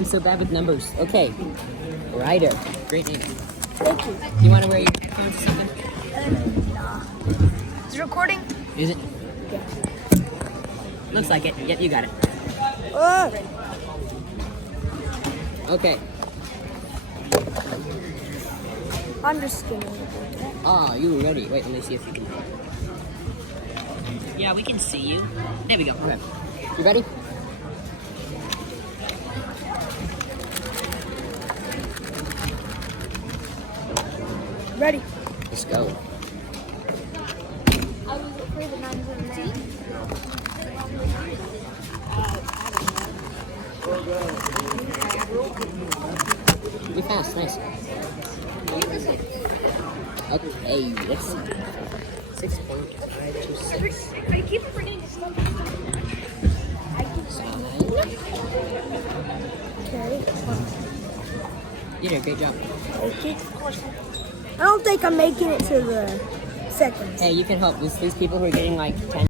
I'm so bad with numbers. Okay. Ryder. Great name. Thank you. You want to wear your headphones or something? Is it recording? Is it? Yeah. Looks like it. Yep, you got it. Okay. I'm just gonna. Ah, you ready? Wait, let me see if you can. Yeah, we can see you. There we go. Okay. You ready? Ready. Let's go. I was afraid of 9 Be fast, nice. Okay, let's see. 6.526. I keep forgetting to stop. Okay. You did a great job. I don't think I'm making it to the seconds. Hey, you can help. These people who are getting like 10.